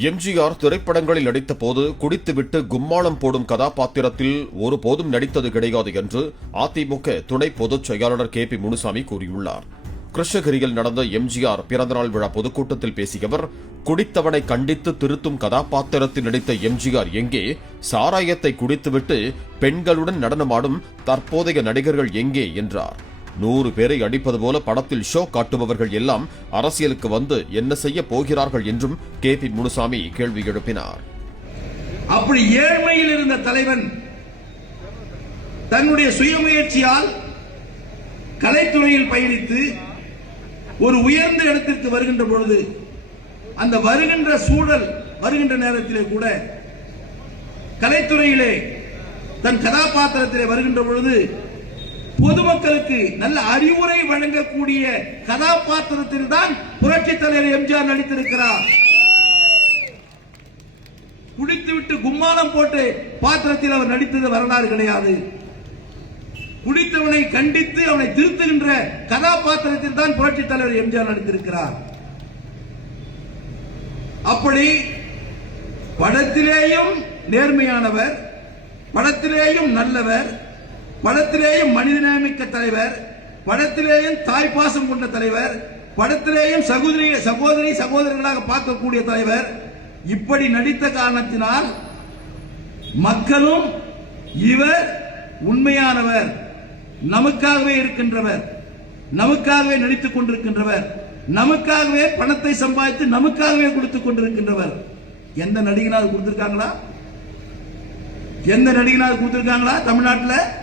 எம்ஜிஆர் திரைப்படங்களில் நடித்த போது குடித்துவிட்டு கும்மாளம் போடும் கதாபாத்திரத்தில் ஒருபோதும் நடித்தது கிடையாது என்று அதிமுக துணை பொதுச் செயலாளர் கே பி முனுசாமி கூறியுள்ளார். கிருஷ்ணகிரியில் நடந்த எம்ஜிஆர் பிறந்தநாள் விழா பொதுக்கூட்டத்தில் பேசிய அவர், குடித்தவனை கண்டித்து திருத்தும் கதாபாத்திரத்தில் நடித்த எம்ஜிஆர் எங்கே? சாராயத்தை குடித்துவிட்டு பெண்களுடன் நடனமாடும் தற்போதைய நடிகர்கள் எங்கே என்றார். 100 பேரை அடிப்பது போல படத்தில் ஷோ காட்டுபவர்கள் எல்லாம் அரசியலுக்கு வந்து என்ன செய்ய போகிறார்கள் என்றும் கே பி முனுசாமி கேள்வி எழுப்பினார். அப்படி ஏழ்மையில் இருந்த தலைவன் தன்னுடைய சுயமுயற்சியால் கலைத்துறையில் பயணித்து ஒரு உயர்ந்த இடத்திற்கு வருகின்ற பொழுது, அந்த வருகின்ற சூழல் வருகின்ற நேரத்திலே கூட கலைத்துறையிலே தன் கதாபாத்திரத்திலே வருகின்ற பொழுது பொதுமக்களுக்கு நல்ல அறிவுரை வழங்கக்கூடிய கதாபாத்திரத்தில் தான் புரட்சி தலைவர் எம்ஜிஆர் நடித்திருக்கிறார். குடித்துவிட்டு கும்மாளம் போட்டு பாத்திரத்தில் அவர் நடித்தது வரலாறு கிடையாது. குடித்தவனை கண்டித்து அவனை திருத்துகின்ற கதாபாத்திரத்தில் தான் புரட்சி தலைவர் எம்ஜிஆர் நடித்திருக்கிறார். அப்படி படத்திலேயும் நேர்மையானவர், படத்திலேயும் நல்லவர், படத்திலேயும் மனிதநேயமிக்க தலைவர், படத்திலேயும் தாய்ப்பாசம் கொண்ட தலைவர், படத்திலேயும் சகோதரி சகோதரர்களாக பார்க்கக்கூடிய தலைவர், இப்படி நடித்த காரணத்தினால் மக்களும் இவர் உண்மையானவர், நமக்காகவே இருக்கின்றவர், நமக்காகவே நடித்துக் கொண்டிருக்கின்றவர், நமக்காகவே பணத்தை சம்பாதித்து நமக்காகவே கொடுத்துக் கொண்டிருக்கின்றவர். எந்த நடிகனாவது கொடுத்திருக்காங்களா? எந்த நடிகனாவது கொடுத்திருக்காங்களா? தமிழ்நாட்டில்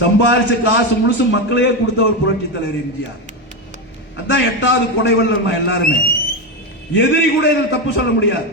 சம்பாதிச்ச காசு முழுசு மக்களையே கொடுத்தவர் புரட்சி தலைவர் எம்ஜிஆர். அதான் 8வது கொடைவள்ளல். எல்லாருமே எதிரி கூட இதில் தப்பு சொல்ல முடியாது.